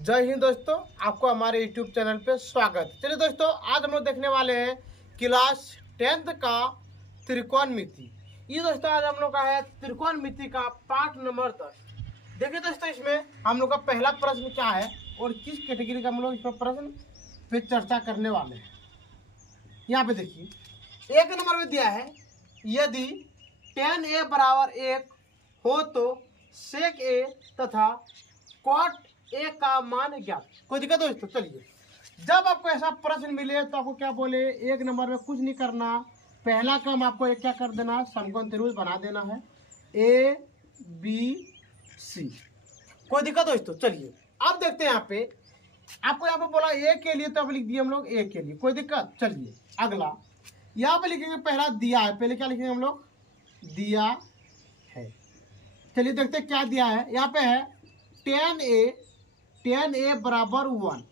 जय हिंद दोस्तों, आपको हमारे YouTube चैनल पे स्वागत। चलिए दोस्तों, आज हम लोग देखने वाले हैं क्लास 10th का त्रिकोणमिति। ये दोस्तों आज हम लोग का है त्रिकोणमिति का पाठ नंबर 10। देखिए दोस्तों, इसमें हम लोग का पहला प्रश्न क्या है और किस कैटेगरी का हम लोग इसमें प्रश्न पे चर्चा करने वाले हैं। यहाँ पे देखिए, एक नंबर में दिया है, यदि tan a बराबर 1 हो तो sec a तथा cot a का मान ज्ञात। कोई दिक्कत दोस्तों? चलिए, जब आपको ऐसा प्रश्न मिले तो आपको क्या बोले, एक नंबर में कुछ नहीं करना, पहला काम आपको एक क्या कर देना, समकोण त्रिभुज बना देना है ए बी सी। कोई दिक्कत दोस्तों? चलिए अब देखते हैं, यहाँ पे आपको यहाँ पे बोला ए के लिए, तो अब लिख दिए हम लोग ए के लिए। कोई दिक्कत? चलिए अगला यहाँ पे लिखेंगे, पहला दिया है, पहले क्या लिखेंगे हम लोग, दिया है। चलिए देखते हैं क्या दिया है। यहाँ पे है tan a बराबर 1।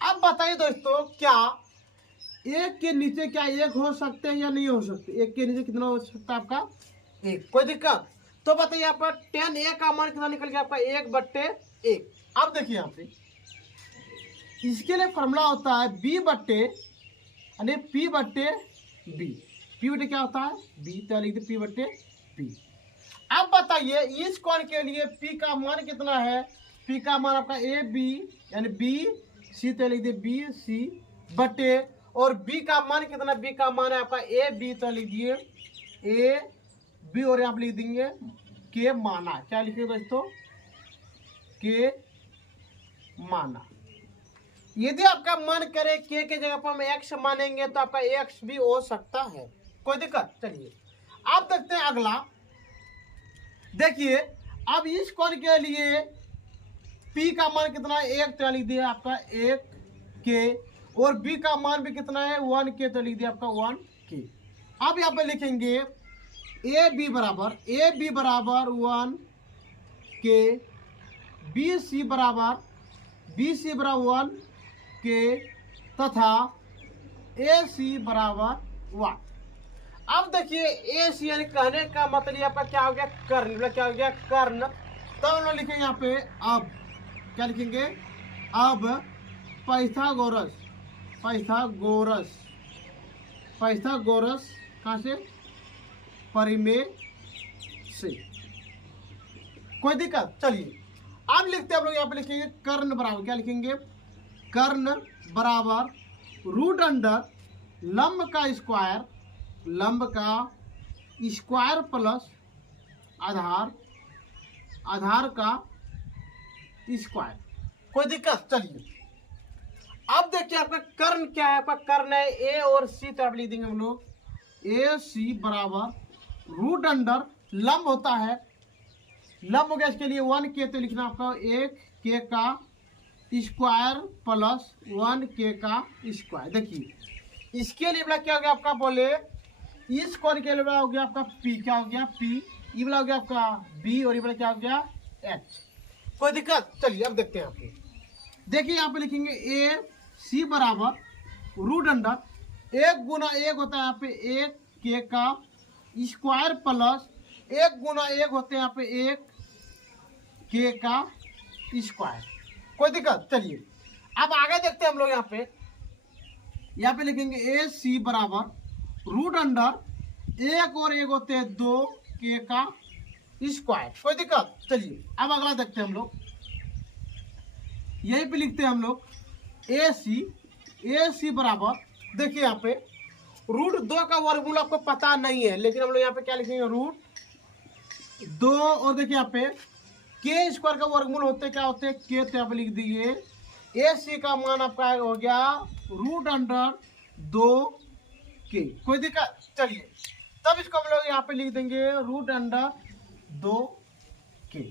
अब बताइए दोस्तों, क्या एक के नीचे क्या एक हो सकते हैं या नहीं हो सकते? एक के नीचे कितना हो सकता है आपका? एक। कोई दिक्कत? तो बताइए यहाँ पर tan a का मान कितना निकल गया आपका? 1/1। अब देखिए यहाँ पे इसके लिए फॉर्मूला होता है b बट्टे यानी p बट्टे b। p बट्टे क्या होता है? b। तो लिख दे p बट्टे p। अब बताइए इस कोण के लिए p का मान कितना है? p का मान आपका ए बी यानी बी सी, तो लिख दे बी सी बटे, और b का मान कितना? b का मान है आपका ए बी, तो लिख दिए ए बी, और यहाँ पे लिख देंगे के माना। क्या लिखेंगे दोस्तों? के माना। यदि आपका मन करे के जगह पर हम एक्स मानेंगे तो आपका एक्स भी हो सकता है। कोई दिक्कत? चलिए अब देखते हैं अगला। देखिए अब इस कोण के लिए P का मान कितना है? 1, तो लिख दिया आपका 1 के, और B का मान भी कितना है? 1 के, तो लिख दिया आपका 1 के। अब यहाँ पे लिखेंगे ए बी बराबर 1 के, बी सी बराबर 1 के, तथा ए सी बराबर 1। अब देखिए ए सी यानी कहने का मतलब आपका क्या हो गया? कर्ण। मतलब क्या हो गया? कर्ण। तो हम लोग लिखेंगे यहाँ पे, अब क्या लिखेंगे? अब पाइथागोरस कहाँ से? परिमेय से। कोई दिक्कत? चलिए अब लिखते हैं हम लोग, यहाँ पे लिखेंगे कर्ण बराबर, क्या लिखेंगे? कर्ण बराबर रूट अंडर लंब का स्क्वायर प्लस आधार का स्क्वायर। कोई दिक्कत? चलिए अब देखिए आपका कर्ण क्या है? आपका कर्ण है ए और सी, तो आप लिख देंगे हम लोग ए सी बराबर रूट अंडर लंब होता है, लंब हो गया इसके लिए 1 के, तो लिखना आपका 1 के का स्क्वायर प्लस 1 के का स्क्वायर। देखिए इसके लिए क्या हो गया आपका? बोले इस कोण के लिए हो गया आपका P। क्या हो गया? P। ये वाला हो गया आपका B, और ये वाला क्या हो गया? H। कोई दिक्कत? चलिए अब देखते हैं आपको। देखिए यहाँ पे लिखेंगे ए सी बराबर रूट अंडर 1 गुना 1 होता है यहाँ पे 1 के का स्क्वायर प्लस 1 गुना 1 होते हैं यहाँ पे 1 के का स्क्वायर। कोई दिक्कत? चलिए अब आगे देखते हैं हम लोग। यहाँ पे लिखेंगे ए सी बराबर रूट अंडर 1 और 1 होते हैं 2 के का स्क्वायर। कोई दिक्कत? चलिए अब अगला देखते हैं हम लोग। यहीं पे लिखते हैं हम लोग ए सी बराबर, देखिए यहाँ पे रूट 2 का वर्गमूल आपको पता नहीं है, लेकिन हम लोग यहाँ पे क्या लिखेंगे? रूट 2, और देखिए यहाँ पे के स्क्वायर का वर्गमूल होते क्या होते हैं? के, तो यहाँ पे लिख दीजिए ए सी का मान आपका हो गया रूट अंडर 2 के। कोई दिक्कत? चलिए तब इसको हम लोग यहाँ पे लिख देंगे रूट अंडर 2 के।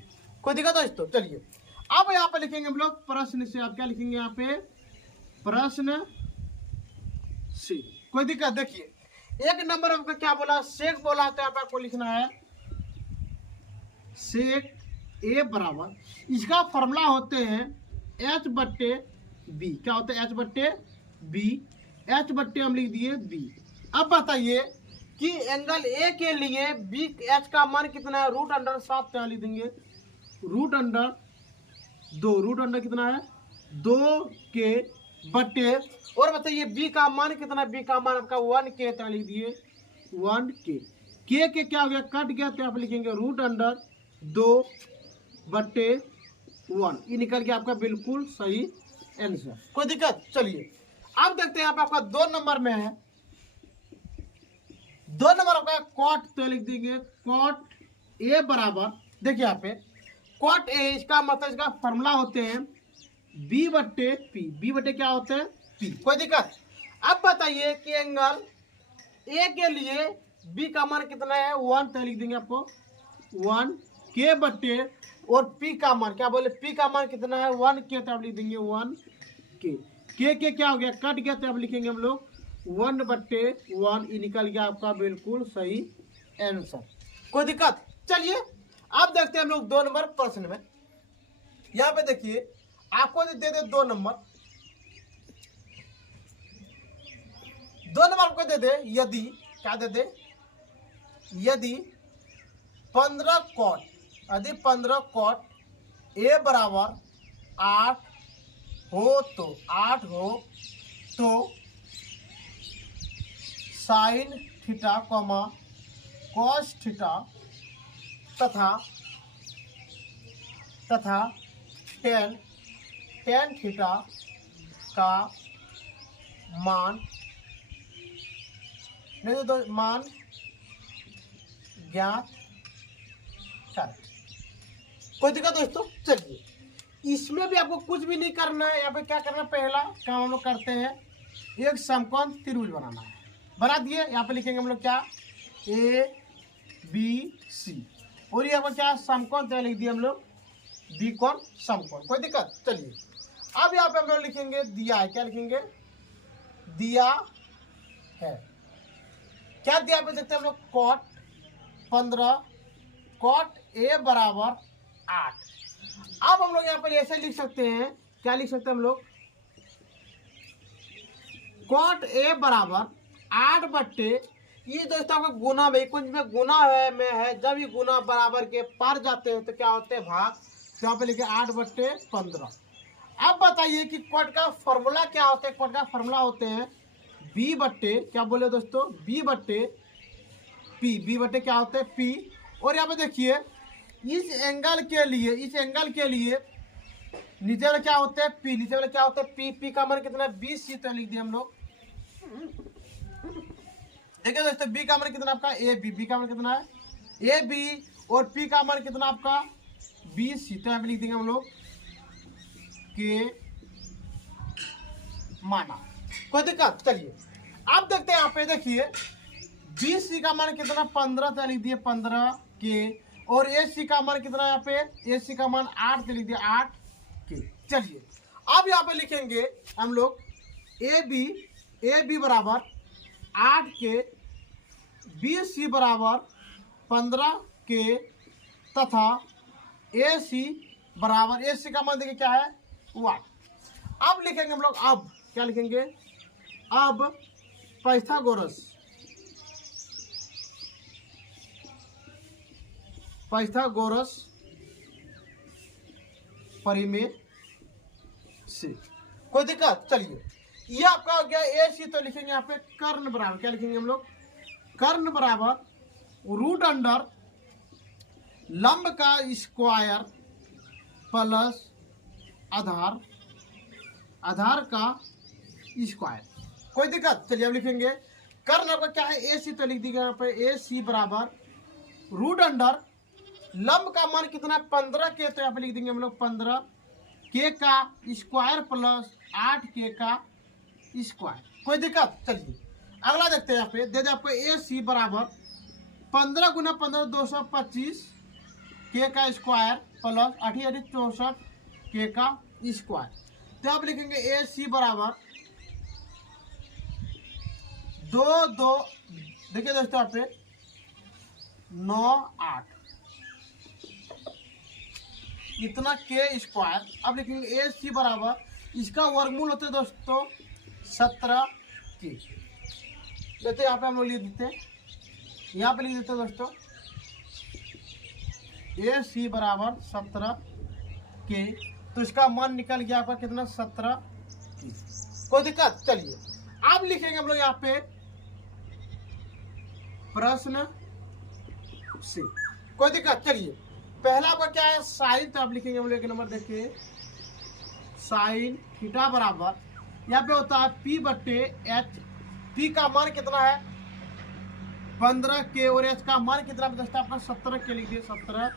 कोई दिक्कत दोस्तों? चलिए अब यहाँ पे लिखेंगे हम लोग प्रश्न से। आप क्या लिखेंगे यहाँ पे? प्रश्न सी। कोई दिक्कत? देखिए एक नंबर आपका क्या बोला? सेक बोला, तो यहाँ पे आपको लिखना है सेक ए बराबर, इसका फॉर्मूला होते हैं H बट्टे बी। क्या होता है? H बट्टे बी। H बट्टे हम लिख दिए बी। अब बताइए कि एंगल ए के लिए बी एच का मान कितना है? रूट अंडर 7, क्या लिख देंगे? रूट अंडर 2 रूट अंडर कितना है 2k बटे, और बताइए b का मान कितना, b का मान आपका 1k, तो लिख दिए 1k। के क्या हो गया, कट गया, तो आप लिखेंगे रूट अंडर 2 बटे 1, ये निकल गया आपका बिल्कुल सही आंसर। कोई दिक्कत? चलिए अब देखते हैं आपका 2 नंबर में है, 2 नंबर आपका कॉट, तो लिख देंगे कॉट ए बराबर, देखिए यहाँ पे कॉट ए, इसका मतलब इसका फॉर्मूला होते हैं बी बट्टे पी, बी बट्टे क्या होते हैं पी। कोई दिक्कत? अब बताइए कि एंगल ए के लिए बी का मान कितना है 1, तो लिख देंगे आपको 1 के बट्टे, और पी का मान क्या बोले, पी का मान कितना है 1 के, तो आप लिख देंगे 1 के क्या हो गया, कट गया, तो आप लिखेंगे हम लोग 1 बट्टे 1, ये निकल गया आपका बिल्कुल सही आंसर। कोई दिक्कत? चलिए अब देखते हैं हम लोग 2 नंबर प्रश्न में। यहाँ पे देखिए आपको दे दे 2 नंबर, 2 नंबर आपको दे दे यदि, क्या दे दे, यदि 15 कॉट, यदि 15 कॉट ए बराबर 8 हो तो sine theta comma cos theta तथा टेन थीटा का मान, नहीं तो मान ज्ञात कर। कोई दिक्कत दोस्तों? चलिए इसमें भी आपको कुछ भी नहीं करना है, यहाँ पे क्या करना है, पहला काम हम लोग करते हैं, एक समकोण त्रिभुज बनाना है, बना दिए। यहाँ पे लिखेंगे हम लोग क्या, ए बी सी, और ये आपको क्या समकोण, तो लिख दिए हम लोग बी कोण समकोण। कोई दिक्कत? चलिए अब यहाँ पे हम लोग लिखेंगे दिया है, क्या लिखेंगे, दिया है, क्या दिया पे देखते हैं हम लोग, कॉट 15 कॉट ए बराबर 8। अब हम लोग यहाँ पर ऐसे लिख सकते हैं, क्या लिख सकते हैं हम लोग, कॉट ए बराबर 8 बट्टे, ये दोस्तों आपका गुना में, कुछ में गुना है, जब ये गुना बराबर के पार जाते हैं तो क्या होते हैं भाग, तो यहाँ पे लिखे 8 बट्टे 15। अब बताइए कि कॉट का फॉर्मूला क्या होता है, कॉट का फॉर्मूला होते हैं बी बट्टे, क्या बोले दोस्तों, बी बट्टे पी, बी बट्टे क्या होते हैं पी। और यहाँ पे देखिए इस एंगल के लिए, इस एंगल के लिए नीचे वाला क्या होते हैं पी, नीचे वाला क्या होता है पी, पी का मान कितना है 20, तो लिख दिए हम लोग। देखिए दोस्तों बी का मान कितना आपका ए बी, बी का मान कितना है ए बी, और पी का मान कितना आपका 20, तो यहाँ पे लिख देंगे हम लोग के माना। कोई दिक्कत? चलिए अब देखते हैं यहाँ पे देखिए 20 का मान कितना 15, तो लिख दिए 15 के, और ए सी का मान कितना यहाँ पे, ए सी का मान 8, तो लिख दिए 8 के। चलिए अब यहाँ पे लिखेंगे हम लोग ए बी बराबर 8 के, बी सी बराबर 15 के, तथा ए सी बराबर, ए सी का मान देखिए क्या है 1। अब लिखेंगे हम लोग, अब क्या लिखेंगे, अब पाइथागोरस परिमेय से। कोई दिक्कत? चलिए ये आपका हो गया ए सी, तो लिखेंगे यहाँ पे कर्ण बराबर, क्या लिखेंगे हम लोग, कर्ण बराबर रूट अंडर लंब का स्क्वायर प्लस आधार का स्क्वायर। कोई दिक्कत? चलिए अब लिखेंगे कर्ण आपका क्या है ए सी, तो लिख दीजिए यहाँ पे ए सी बराबर रूट अंडर लंब का मान कितना है 15 के, तो यहाँ पे लिख देंगे हम लोग 15 के का स्क्वायर प्लस 8 के का स्क्वायर। कोई दिक्कत? चलिए अगला देखते हैं, यहाँ पे दे दे आपको ए सी बराबर 15 गुना 15 225 के का स्क्वायर प्लस 8 64 के का स्क्वायर। तो आप लिखेंगे ए सी बराबर 2 देखिए दोस्तों यहाँ पे 9 8 इतना के स्क्वायर। अब लिखेंगे ए सी बराबर इसका वर्गमूल होते हैं दोस्तों 17 के। जैसे यहाँ पे हम लोग लिख देते हैं, यहाँ पे लिख देते हैं दोस्तों ए सी बराबर 17 के, तो इसका मान निकल गया आपका कितना 17 की। कोई दिक्कत? चलिए अब लिखेंगे हम लोग यहाँ पे प्रश्न से। कोई दिक्कत? चलिए पहला आपका क्या है साइन, तो आप लिखेंगे हम लोग एक नंबर देखिए साइन थीटा बराबर यहाँ पे होता है P बट्टे H। P का मान कितना है 15 के और H का मान कितना बचता है अपना 17 के। लिखिए 17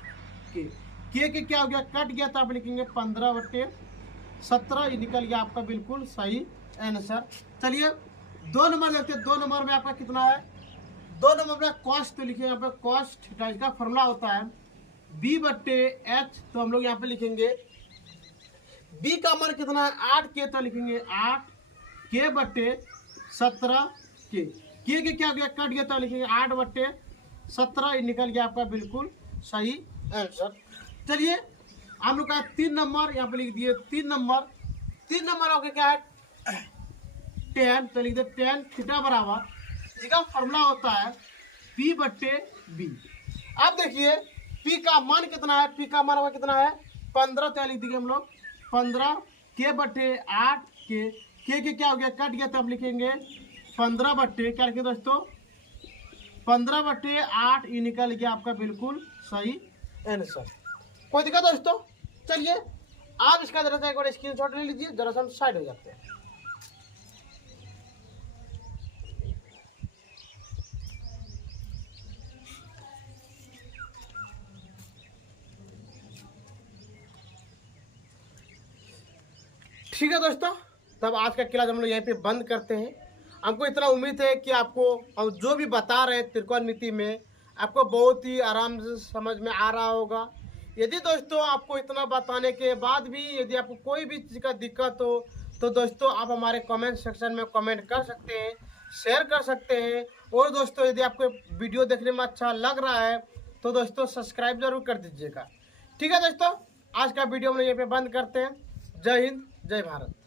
के क्या हो गया कट गया, तो आप लिखेंगे 15 बट्टे 17, ये निकल गया आपका बिल्कुल सही आंसर। चलिए 2 नंबर देखते हैं। 2 नंबर में आपका कितना है 2 नंबर में कॉस, तो लिखिए यहाँ पे कॉस थीटा, इसका फॉर्मूला होता है B बट्टे H। तो हम लोग यहाँ पे लिखेंगे B का मान कितना है 8 के, तो लिखेंगे 8 के बट्टे 17 के क्या हो गया कट गया, तो लिखेंगे 8 बट्टे 17, ये निकल गया आपका बिल्कुल सही आंसर। चलिए हम लोग का 3 नंबर यहाँ पे लिख दिए 3 नंबर हो गया क्या है 10, तो लिख दे 10 थीटा बराबर, इसका फॉर्मूला होता है P बट्टे B। अब देखिए P का मान कितना है, P का मान कितना है 15, तो लिख देंगे हम लोग 15 के बट्टे 8 के क्या हो गया कट गया, तो आप लिखेंगे 15 बट्टे क्या लिखे दोस्तों 15 बट्टे 8, ये निकल गया आपका बिल्कुल सही आंसर। कोई दिक्कत दोस्तों? चलिए आप इसका जरा सा एक बार स्क्रीनशॉट ले लीजिए, जरा सा हम साइड हो जाते हैं। ठीक है दोस्तों, तब आज का क्लास हम लोग यहीं पे बंद करते हैं। हमको इतना उम्मीद है कि आपको हम जो भी बता रहे हैं त्रिकोणमिति में आपको बहुत ही आराम से समझ में आ रहा होगा। यदि दोस्तों आपको इतना बताने के बाद भी यदि आपको कोई भी चीज़ का दिक्कत हो तो दोस्तों आप हमारे कमेंट सेक्शन में कमेंट कर सकते हैं, शेयर कर सकते हैं। और दोस्तों यदि आपको वीडियो देखने में अच्छा लग रहा है तो दोस्तों सब्सक्राइब जरूर कर दीजिएगा। ठीक है दोस्तों, आज का वीडियो हम लोग यहीं पे बंद करते हैं। जय हिंद, जय भारत।